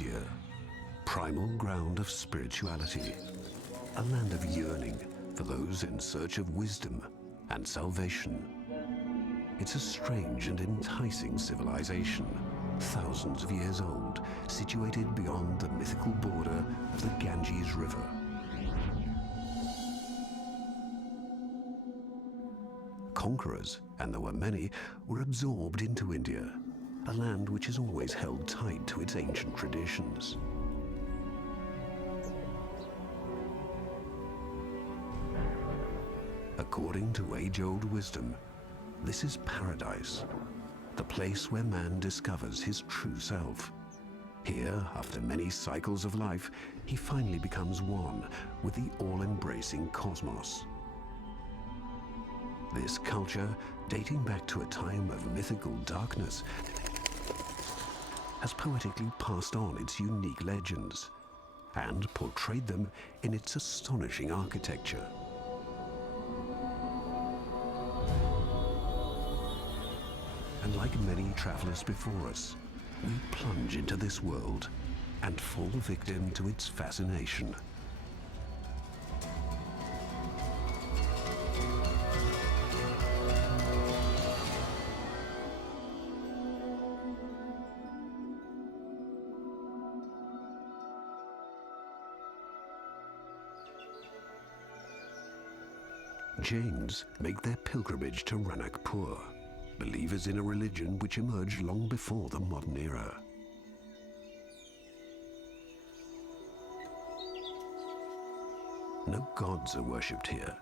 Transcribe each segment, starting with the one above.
India, primal ground of spirituality, a land of yearning for those in search of wisdom and salvation. It's a strange and enticing civilization, thousands of years old, situated beyond the mythical border of the Ganges River. Conquerors, and there were many, were absorbed into India, a land which has always held tight to its ancient traditions. According to age-old wisdom, this is paradise, the place where man discovers his true self. Here, after many cycles of life, he finally becomes one with the all-embracing cosmos. This culture, dating back to a time of mythical darkness, has poetically passed on its unique legends and portrayed them in its astonishing architecture. And like many travelers before us, we plunge into this world and fall victim to its fascination. Jains make their pilgrimage to Ranakpur, believers in a religion which emerged long before the modern era. No gods are worshipped here,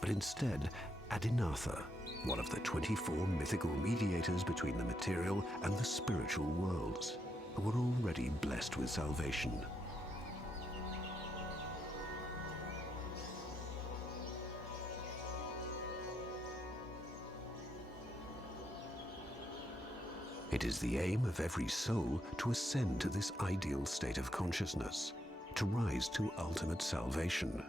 but instead Adinatha, one of the 24 mythical mediators between the material and the spiritual worlds, who were already blessed with salvation. It is the aim of every soul to ascend to this ideal state of consciousness, to rise to ultimate salvation.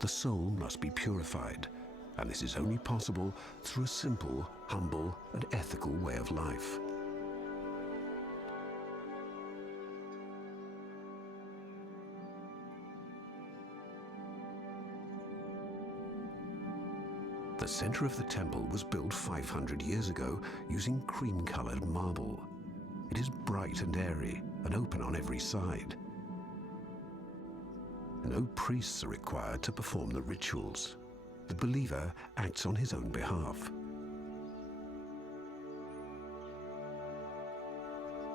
The soul must be purified, and this is only possible through a simple, humble, and ethical way of life. The center of the temple was built 500 years ago using cream-colored marble. It is bright and airy and open on every side. No priests are required to perform the rituals. The believer acts on his own behalf.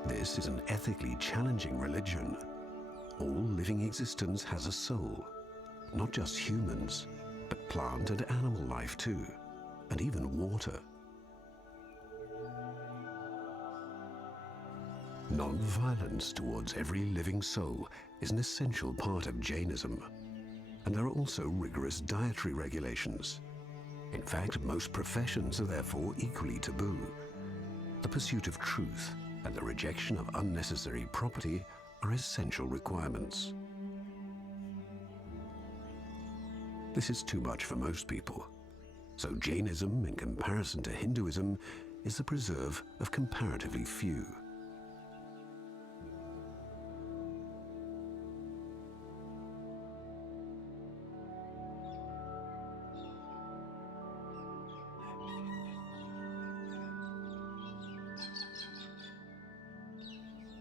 This is an ethically challenging religion. All living existence has a soul, not just humans, but plant and animal life too, and even water. Non-violence towards every living soul is an essential part of Jainism, and there are also rigorous dietary regulations. In fact, most professions are therefore equally taboo. The pursuit of truth and the rejection of unnecessary property are essential requirements. This is too much for most people. So Jainism, in comparison to Hinduism, is the preserve of comparatively few.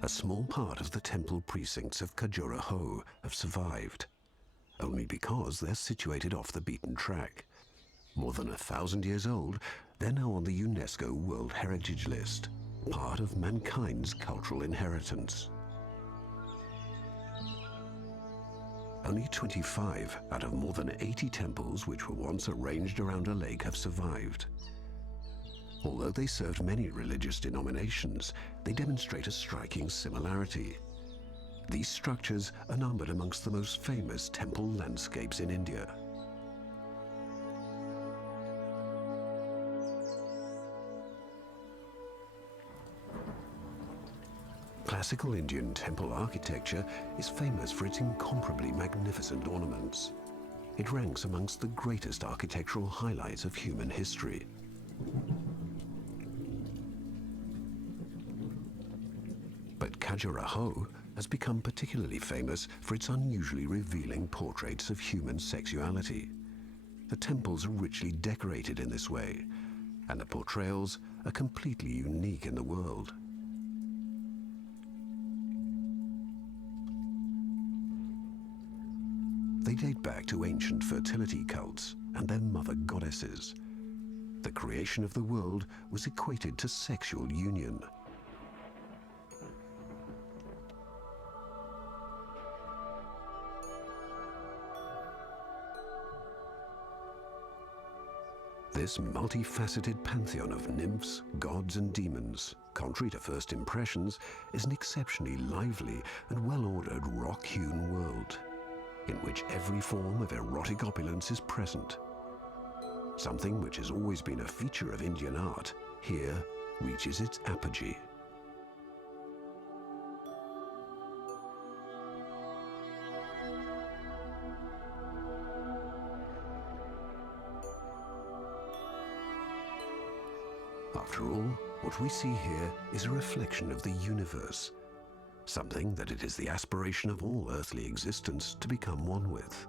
A small part of the temple precincts of Khajuraho have survived, only because they're situated off the beaten track. More than 1,000 years old, they're now on the UNESCO World Heritage List, part of mankind's cultural inheritance. Only 25 out of more than 80 temples which were once arranged around a lake have survived. Although they served many religious denominations, they demonstrate a striking similarity. These structures are numbered amongst the most famous temple landscapes in India. Classical Indian temple architecture is famous for its incomparably magnificent ornaments. It ranks amongst the greatest architectural highlights of human history. But Khajuraho has become particularly famous for its unusually revealing portraits of human sexuality. The temples are richly decorated in this way, and the portrayals are completely unique in the world. They date back to ancient fertility cults and their mother goddesses. The creation of the world was equated to sexual union. This multifaceted pantheon of nymphs, gods and demons, contrary to first impressions, is an exceptionally lively and well-ordered rock-hewn world, in which every form of erotic opulence is present. Something which has always been a feature of Indian art, here reaches its apogee. After all, what we see here is a reflection of the universe, something that it is the aspiration of all earthly existence to become one with.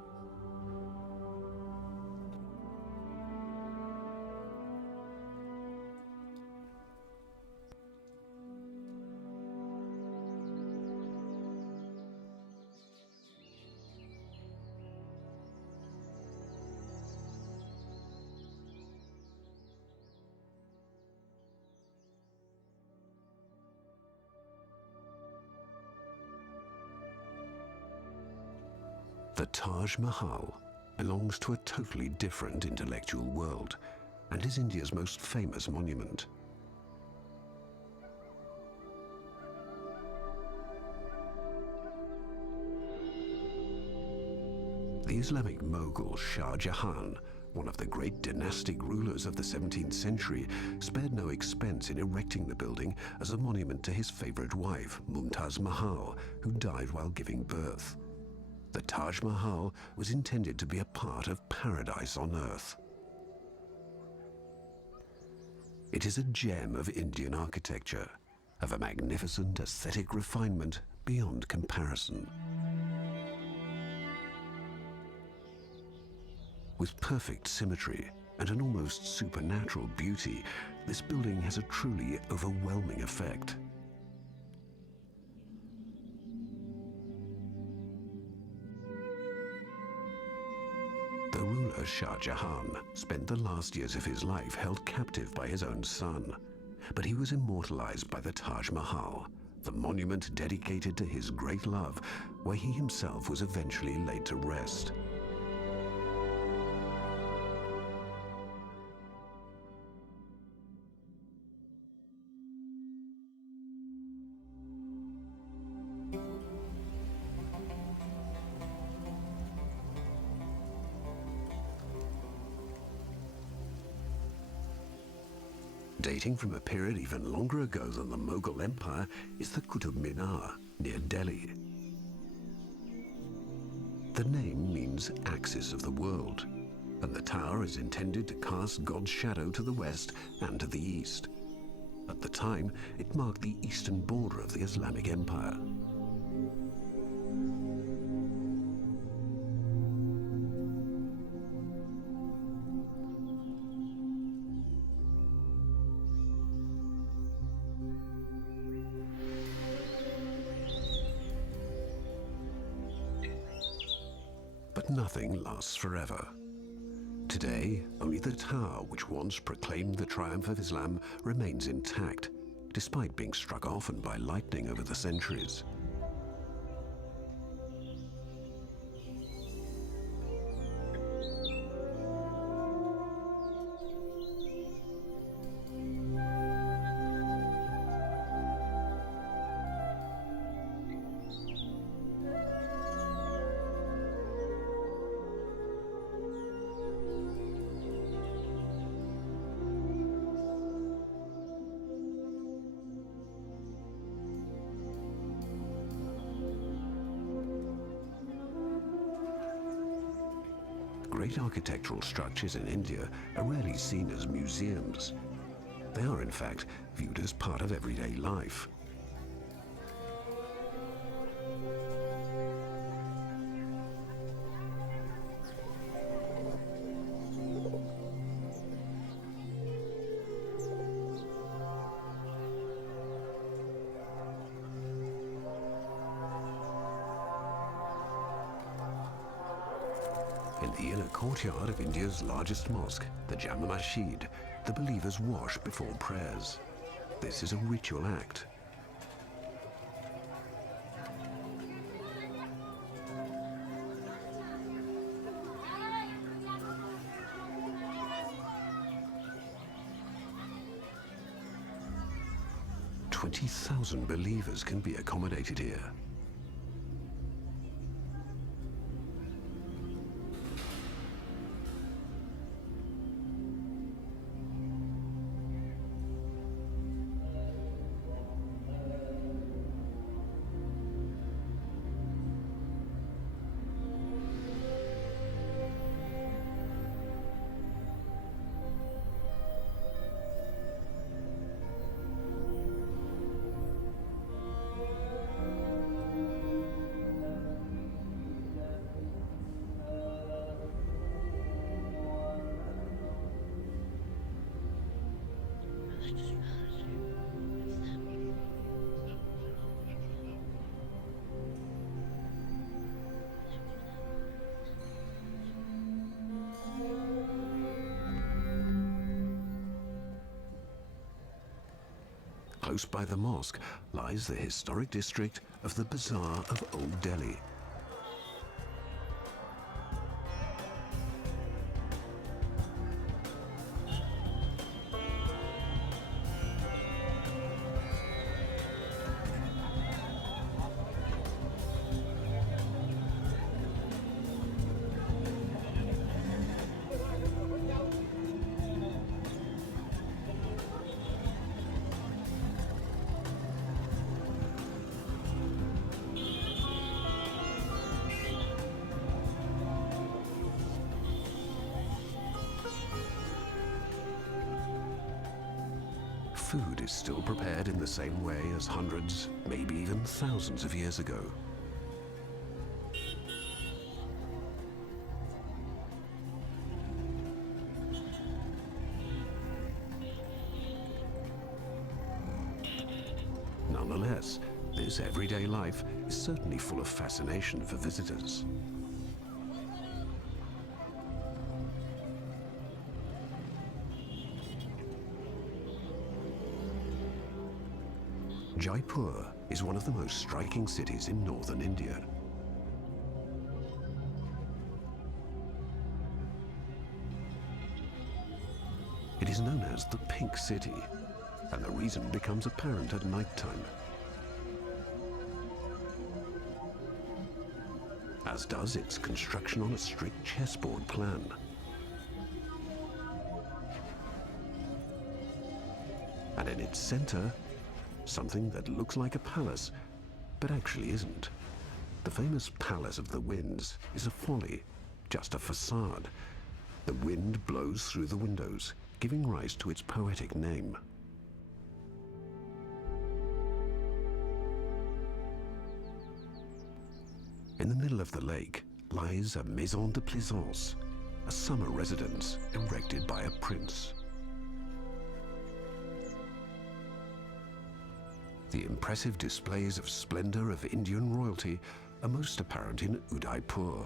The Taj Mahal belongs to a totally different intellectual world and is India's most famous monument. The Islamic Mughal Shah Jahan, one of the great dynastic rulers of the 17th century, spared no expense in erecting the building as a monument to his favorite wife, Mumtaz Mahal, who died while giving birth. The Taj Mahal was intended to be a part of paradise on earth. It is a gem of Indian architecture, of a magnificent aesthetic refinement beyond comparison. With perfect symmetry and an almost supernatural beauty, this building has a truly overwhelming effect. The ruler Shah Jahan spent the last years of his life held captive by his own son, but he was immortalized by the Taj Mahal, the monument dedicated to his great love, where he himself was eventually laid to rest. Dating from a period even longer ago than the Mughal Empire is the Qutub Minar near Delhi. The name means axis of the world, and the tower is intended to cast God's shadow to the west and to the east. At the time, it marked the eastern border of the Islamic Empire. But nothing lasts forever. Today, only the tower, which once proclaimed the triumph of Islam, remains intact, despite being struck often by lightning over the centuries. Great architectural structures in India are rarely seen as museums. They are, in fact, viewed as part of everyday life. the inner courtyard of India's largest mosque, the Jama Masjid, the believers wash before prayers. This is a ritual act. "20,000 believers can be accommodated here." Close by the mosque lies the historic district of the Bazaar of Old Delhi. Food is still prepared in the same way as hundreds, maybe even thousands of years ago. Nonetheless, this everyday life is certainly full of fascination for visitors. Jaipur is one of the most striking cities in northern India. It is known as the Pink City, and the reason becomes apparent at nighttime. As does its construction on a strict chessboard plan. And in its center, something that looks like a palace, but actually isn't. The famous Palace of the Winds is a folly, just a facade. The wind blows through the windows, giving rise to its poetic name. In the middle of the lake lies a Maison de Plaisance, a summer residence erected by a prince. The impressive displays of splendor of Indian royalty are most apparent in Udaipur.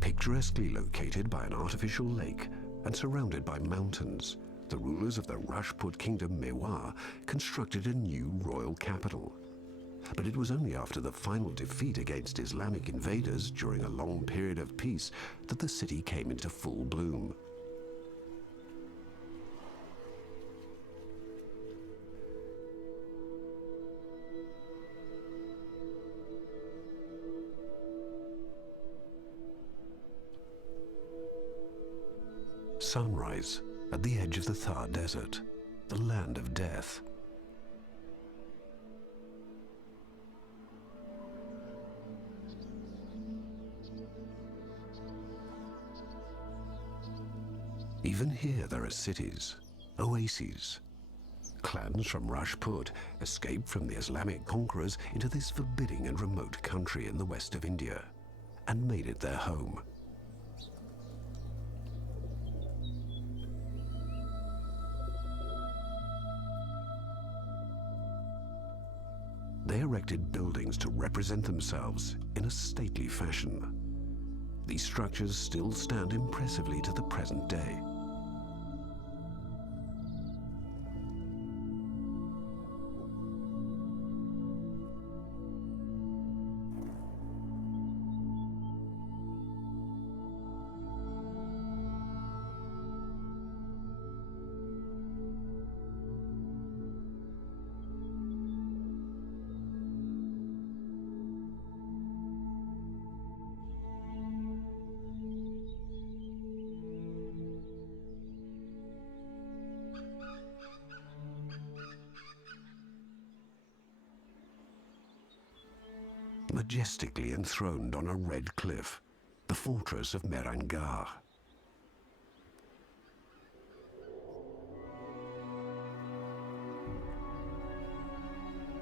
Picturesquely located by an artificial lake and surrounded by mountains, the rulers of the Rajput kingdom Mewar constructed a new royal capital. But it was only after the final defeat against Islamic invaders during a long period of peace that the city came into full bloom. Sunrise at the edge of the Thar Desert, the land of death. Even here there are cities, oases. Clans from Rajput escaped from the Islamic conquerors into this forbidding and remote country in the west of India and made it their home. They erected buildings to represent themselves in a stately fashion. These structures still stand impressively to the present day. Majestically enthroned on a red cliff, the fortress of Mehrangarh.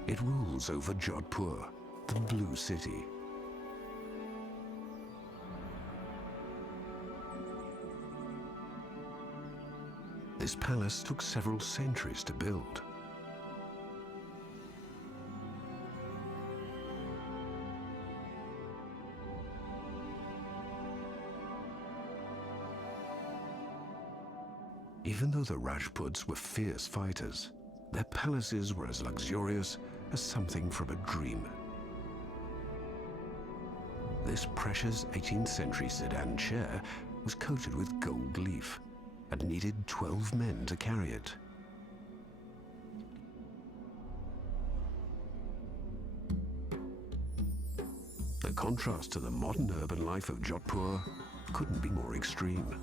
It rules over Jodhpur, the Blue City. This palace took several centuries to build. Even though the Rajputs were fierce fighters, their palaces were as luxurious as something from a dream. This precious 18th century sedan chair was coated with gold leaf and needed 12 men to carry it. The contrast to the modern urban life of Jodhpur couldn't be more extreme.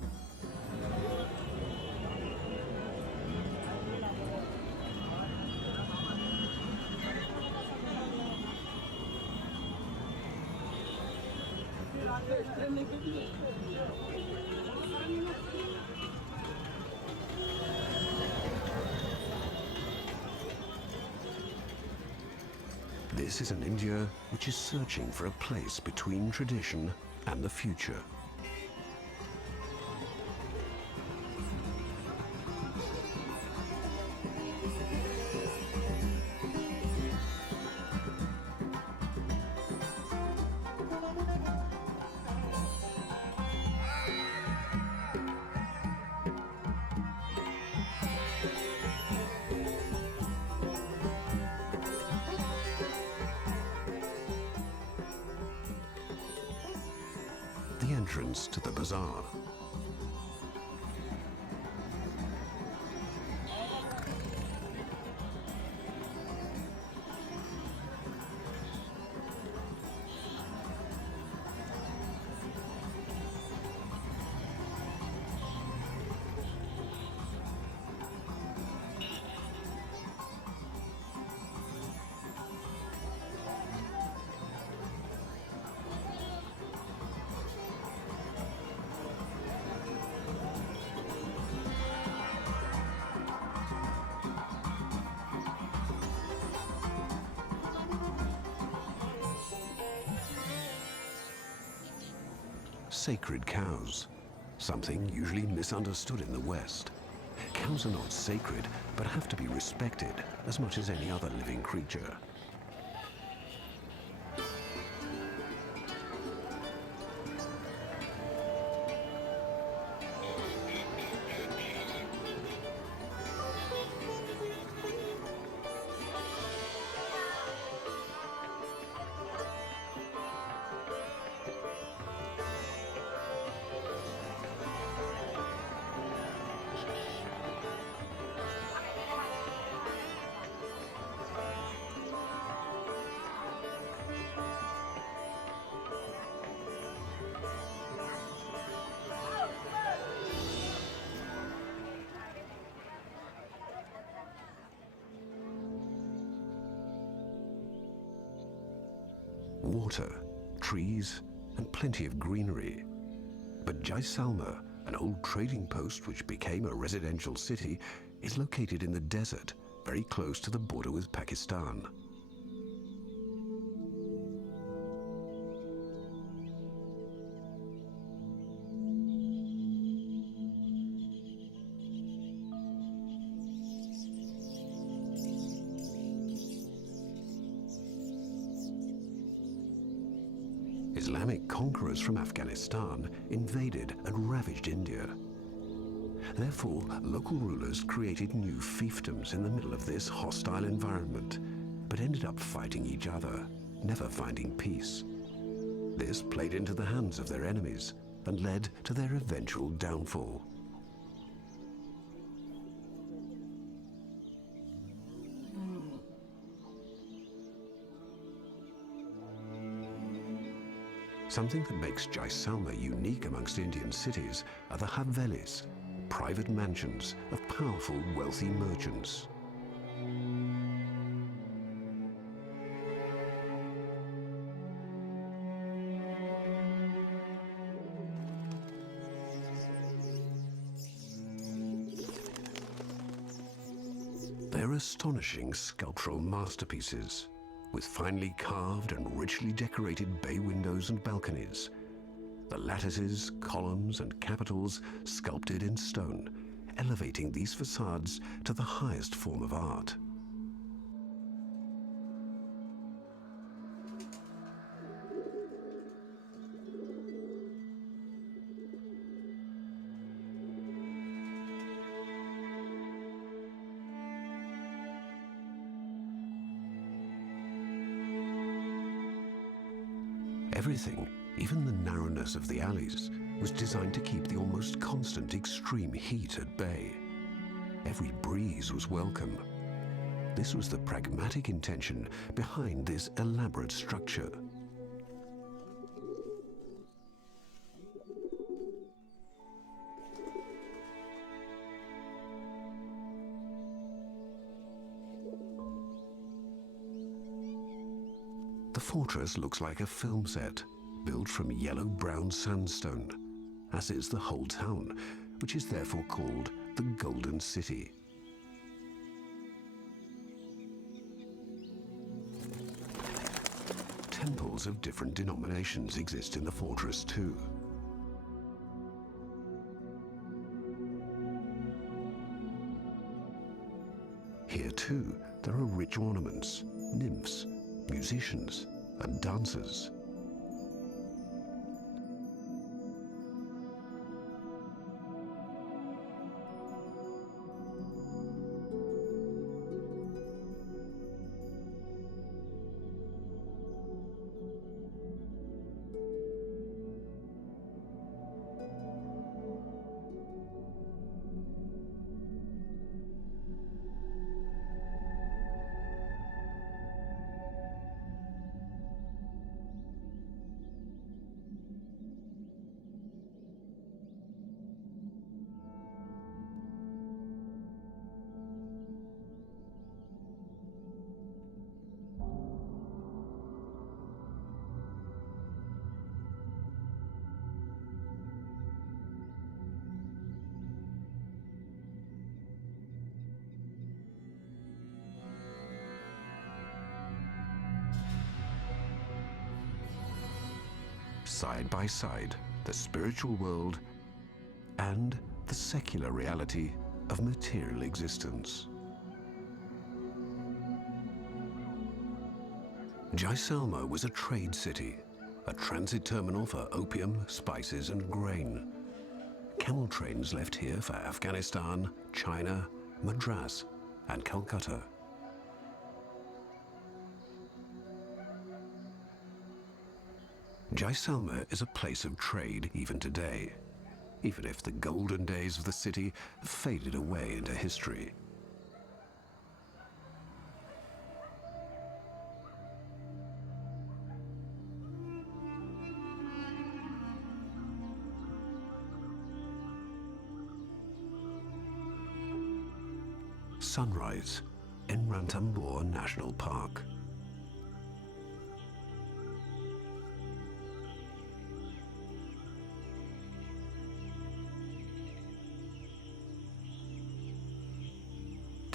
This is an India which is searching for a place between tradition and the future. The entrance to the bazaar. Sacred cows, something usually misunderstood in the West. Cows are not sacred, but have to be respected as much as any other living creature. Water, trees, and plenty of greenery. But Jaisalmer An old trading post which became a residential city is located in the desert, very close to the border with Pakistan. Islamic conquerors from Afghanistan invaded and ravaged India. Therefore, local rulers created new fiefdoms in the middle of this hostile environment, but ended up fighting each other, never finding peace. This played into the hands of their enemies and led to their eventual downfall. Something that makes Jaisalmer unique amongst Indian cities are the Havelis, private mansions of powerful, wealthy merchants. They're astonishing sculptural masterpieces, with finely carved and richly decorated bay windows and balconies. The lattices, columns, and capitals sculpted in stone, elevating these facades to the highest form of art. Everything, even the narrowness of the alleys, was designed to keep the almost constant extreme heat at bay. Every breeze was welcome. This was the pragmatic intention behind this elaborate structure. The fortress looks like a film set, built from yellow-brown sandstone, as is the whole town, which is therefore called the Golden City. Temples of different denominations exist in the fortress too. Here too, there are rich ornaments, nymphs, musicians, and dancers. Side by side, the spiritual world and the secular reality of material existence. Jaisalmer was a trade city, a transit terminal for opium, spices, and grain. Camel trains left here for Afghanistan, China, Madras, and Calcutta. Jaisalmer is a place of trade even today, even if the golden days of the city have faded away into history. Sunrise in Ranthambore National Park.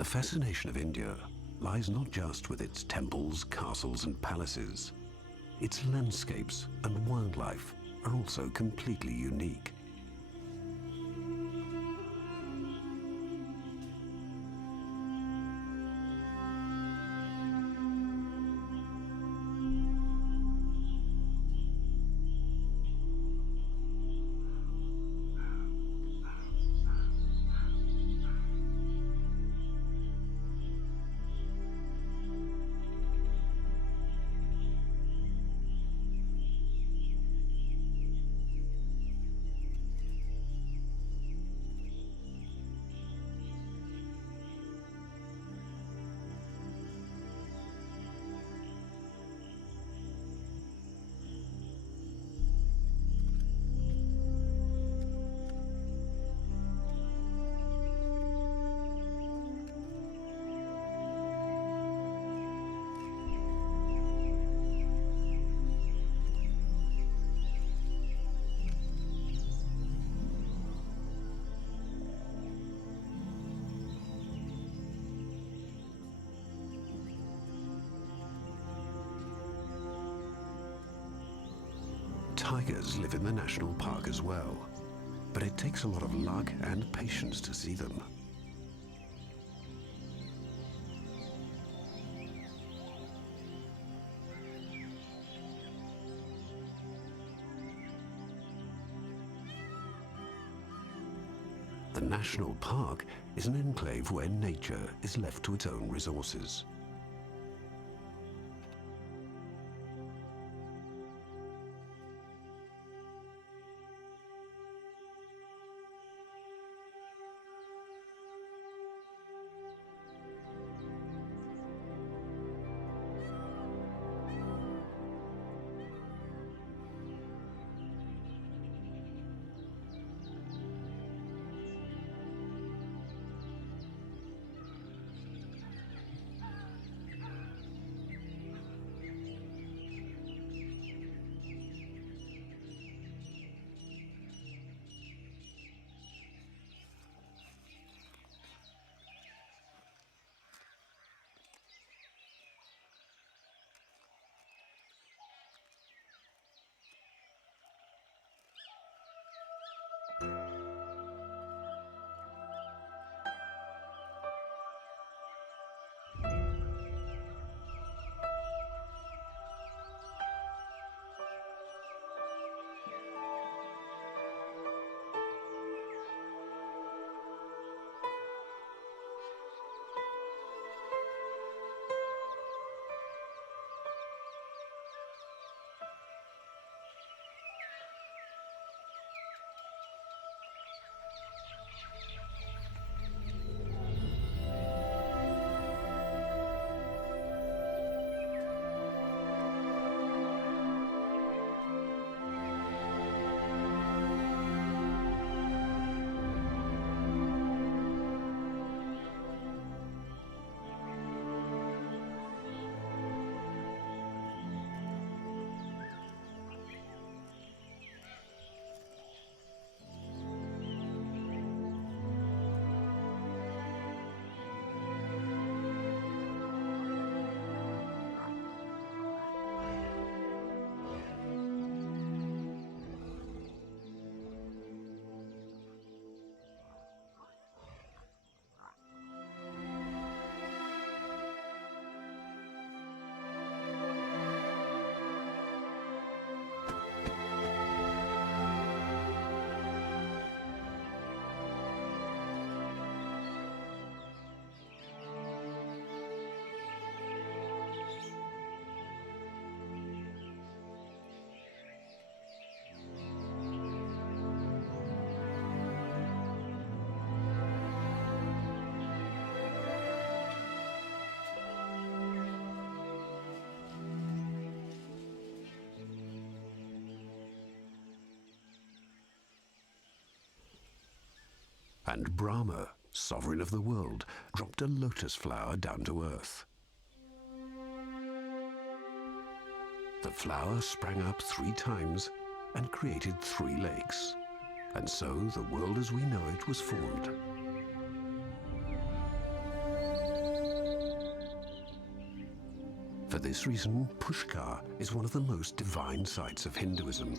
The fascination of India lies not just with its temples, castles and palaces. Its landscapes and wildlife are also completely unique. Tigers live in the national park as well, but it takes a lot of luck and patience to see them. The national park is an enclave where nature is left to its own resources. And Brahma, sovereign of the world, dropped a lotus flower down to earth. The flower sprang up 3 times and created 3 lakes, and so the world as we know it was formed. For this reason, Pushkar is one of the most divine sites of Hinduism.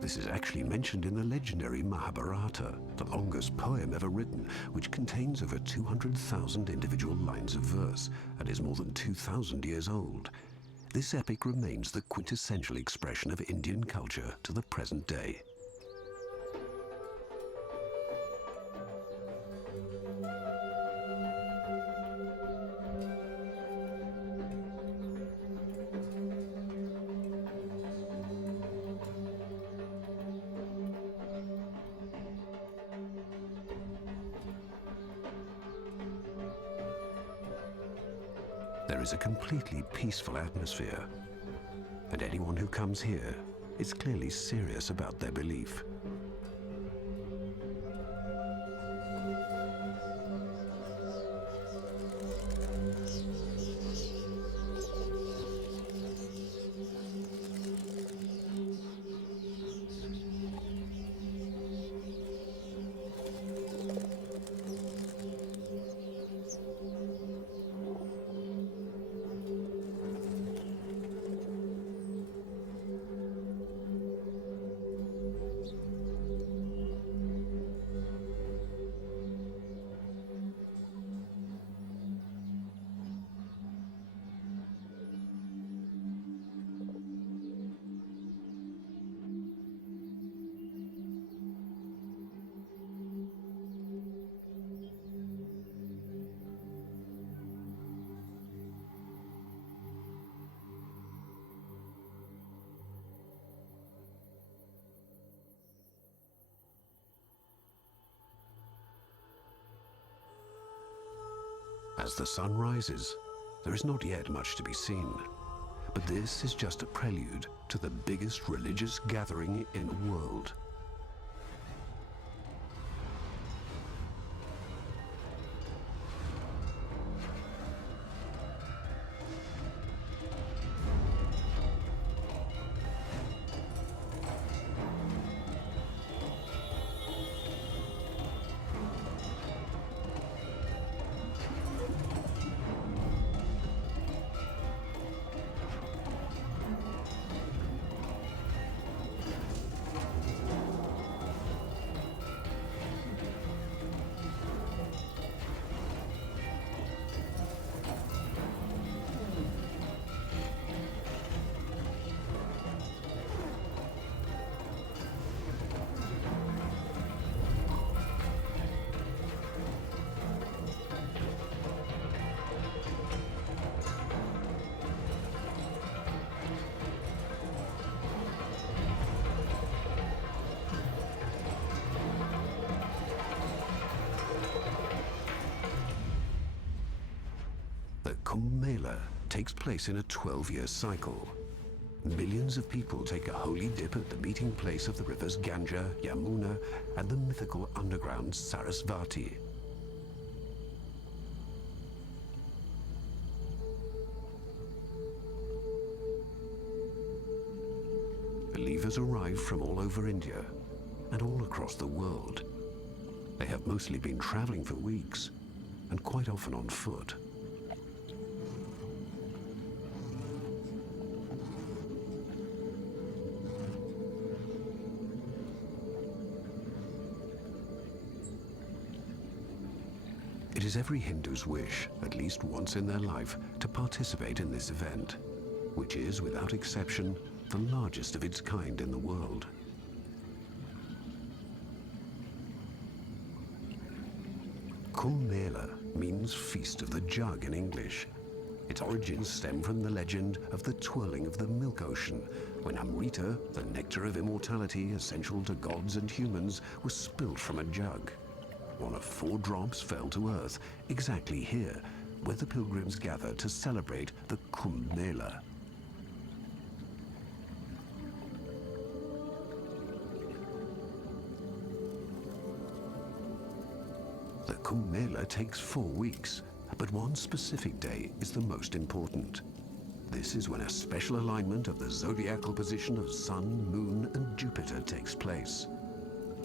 This is actually mentioned in the legendary Mahabharata, the longest poem ever written, which contains over 200,000 individual lines of verse and is more than 2,000 years old. This epic remains the quintessential expression of Indian culture to the present day. There is a completely peaceful atmosphere, and anyone who comes here is clearly serious about their belief. As the sun rises, there is not yet much to be seen, but this is just a prelude to the biggest religious gathering in the world. The Kumbh Mela takes place in a 12-year cycle. Millions of people take a holy dip at the meeting place of the rivers Ganga, Yamuna, and the mythical underground Sarasvati. Believers arrive from all over India and all across the world. They have mostly been traveling for weeks, and quite often on foot. It is every Hindu's wish, at least once in their life, to participate in this event, which is, without exception, the largest of its kind in the world. Kumbh Mela means Feast of the Jug in English. Its origins stem from the legend of the twirling of the milk ocean, when Amrita, the nectar of immortality essential to gods and humans, was spilt from a jug. One of 4 drops fell to earth, exactly here, where the pilgrims gather to celebrate the Kumbh Mela. The Kumbh Mela takes 4 weeks, but one specific day is the most important. This is when a special alignment of the zodiacal position of Sun, Moon, and Jupiter takes place.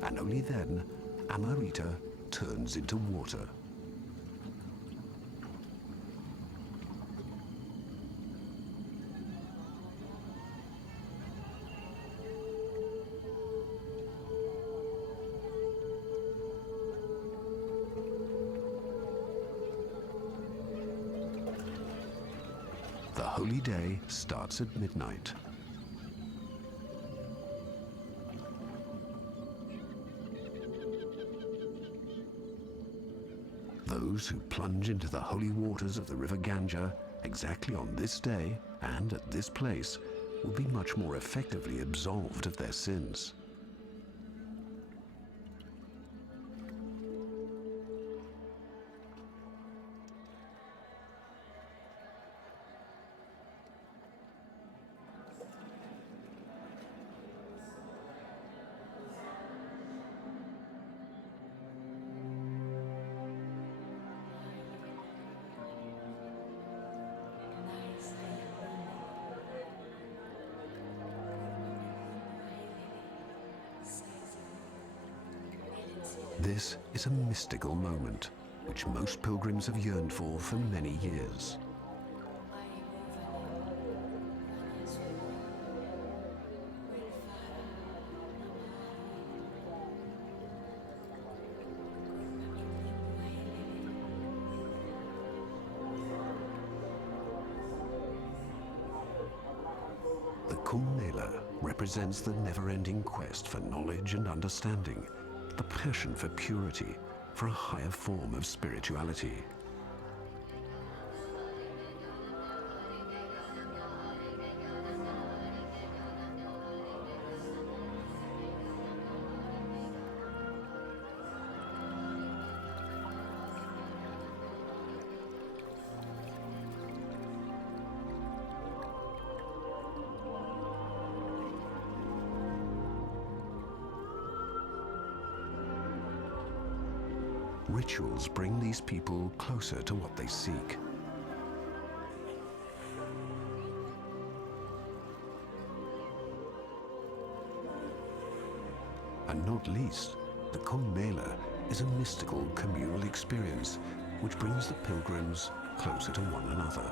And only then, Amarita turns into water. The holy day starts at midnight. Those who plunge into the holy waters of the river Ganga exactly on this day and at this place will be much more effectively absolved of their sins. This is a mystical moment, which most pilgrims have yearned for many years. The Kumbh Mela represents the never-ending quest for knowledge and understanding, the passion for purity, for a higher form of spirituality. Rituals bring these people closer to what they seek. And not least, the Kumbh Mela is a mystical communal experience which brings the pilgrims closer to one another.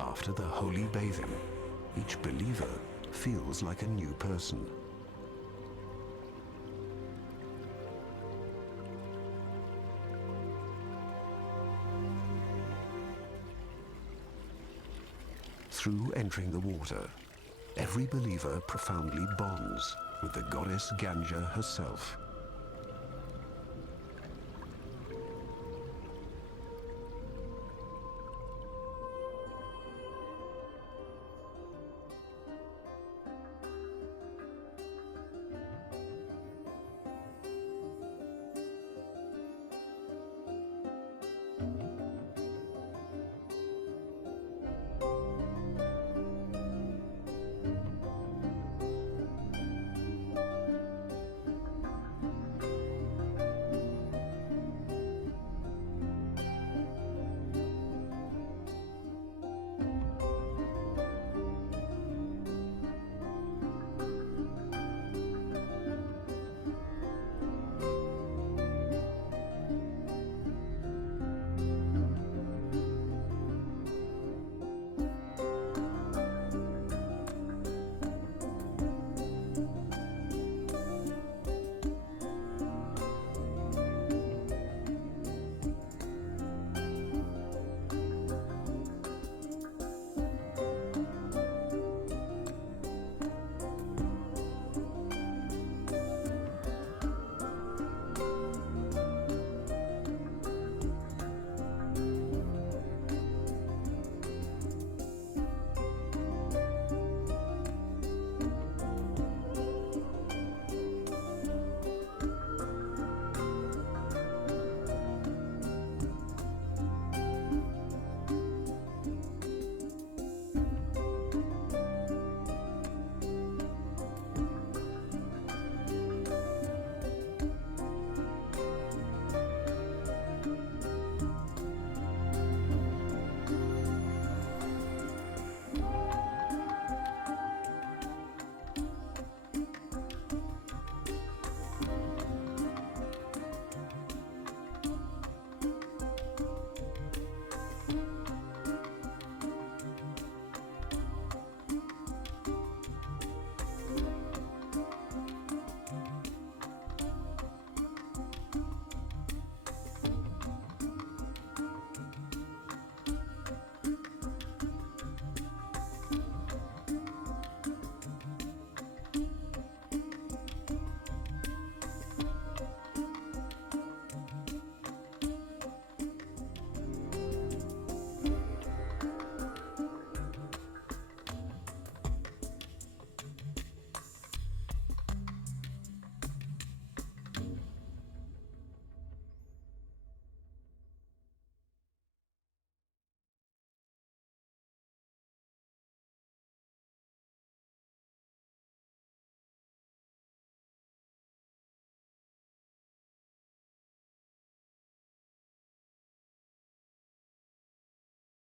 After the holy bathing, each believer feels like a new person. Through entering the water, every believer profoundly bonds with the goddess Ganga herself.